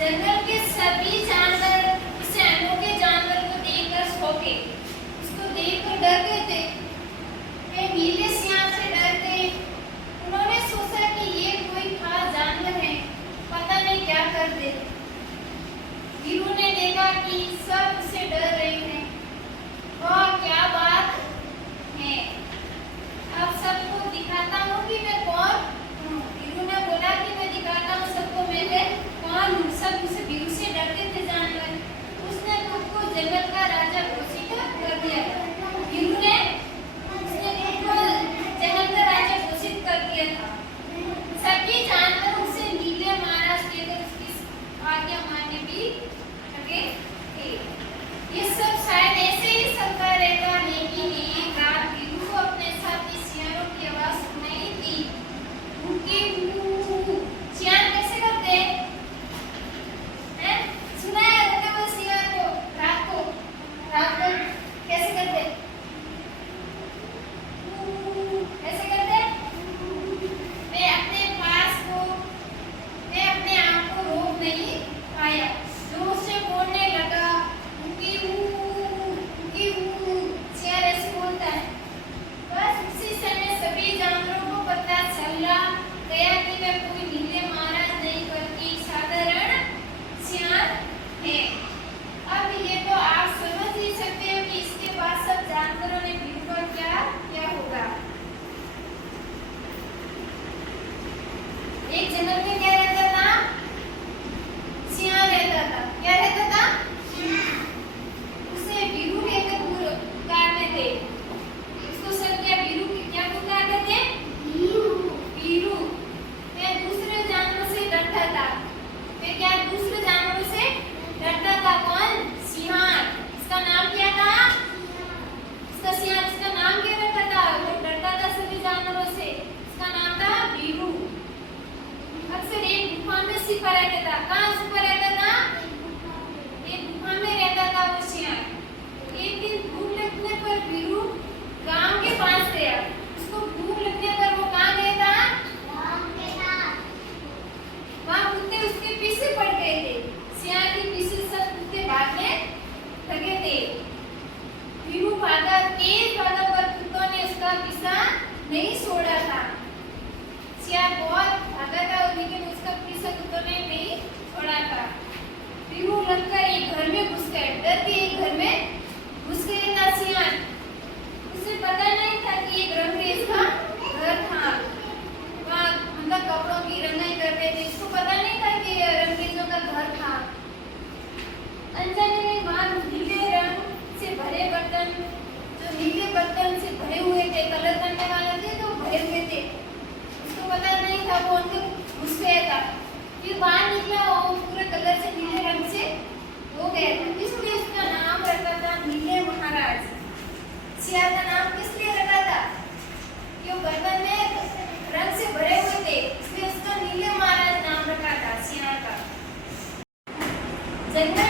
जंगल के सभी जानवर उसे अनोखे जानवर को देखकर चौंके, उसको देखकर डर गए थे। वे नीले सिंह से डर गए। उन्होंने सोचा कि ये कोई खास जानवर है, पता नहीं क्या कर दे। वीरू ने देखा कि सब उससे डर रहे हैं। वाह, क्या बात है, अब सबको दिखाता हूँ कि मैं कौन हूँ। वीरू ने बोला कि मैं दिखाता हूँ सबको मैं कौन हूँ। सब उसे वीरू से डरते थे जानवर। उसने खुद को जंगल का राजा घोषित कर दिया। वीरू ने उसने खुद को जंगल का राजा घोषित कर दिया था। सभी जानवर उसे नीले महाराज देकर उसकी आज्ञा मानने भी लगे थे। ये सब शायद ऐसे ही चलता रहता, लेकिन एक रात वीरू को अपने साथी सियारों की आवाज सुनाई दी। उनकी सियार कैसे करते हैं? सुना है होगा वो सियार को रात को कैसे करते? ऐसे करते? मैं अपने आप को रोक नहीं पाया, जोर से बोलने लगा। सियार ऐसे बोलता है। बस उसी समय सभी जानवरों को पता चला गया कि वह कोई नीले महाराज नहीं बल्कि साधारण सियार है। अब ये तो आप समझ ही सकते हो कि इसके बाद सब जानवरों ने वीरू पर क्या किया होगा। एक जंगल में क्या रहता था? सियार रहता था। क्या रहता था? उसे वीरू कहकर पुकारते थे। उसको सब क्या पुकारते थे? वीरू। वह दूसरे जानवरों से डरता था। वह क्या दूसरे जानवरों से डरता था? कौन? सिंह। इसका नाम क्या था? इसका नाम क्या रखा था? वो डरता था सभी जानवरों से। इसका नाम था वीरू। अक्सर एक गुफा में छिपा रहता था। कहाँ छिपा रहता था? एक गुफा में रहता था वो सिंह। एक दिन भूख लगने पर वीरू गांव के पास गया। उसको भूख लगने पर वो कहाँ गया था? वहाँ कुत्ते उसके पीछे पड़ गए थे। सिंह के पीछे सब कुत्ते भागने लगे थे। वीरू तेज भागा पर कुत्तों ने उसका पीछा नहीं छोड़ा था। सिंह बहुत भागा था लेकिन उसका पीछा कुत्तों ने नहीं छोड़ा था। वीरू लगकर एक घर में घुस गया। डर के एक घर में घुस गया था सिंह। उसे पता नहीं था कि एक रंगरेज का घर था। वहाँ मतलब कपड़ों की रंगाई करते थे। इसको पता नहीं था कि रंगरेजों का घर था। अनजाने में वहाँ नीले रंग से भरे बर्तन, जो नीले बर्तन से भरे हुए थे, कलर करने वाले थे तो भरे हुए थे। उसको पता नहीं था, वो अंदर घुस गया था। फिर बाहर निकला, वो पूरे कलर से नीले रंग से हो गया था। इसलिए उसका नाम रखा था नीले महाराज। सियार का नाम किस लिए रखा था? कि वो बर्तन में रंग से भरे हुए थे, इसलिए उसका नीले महाराज नाम रखा था सियार का। जंगल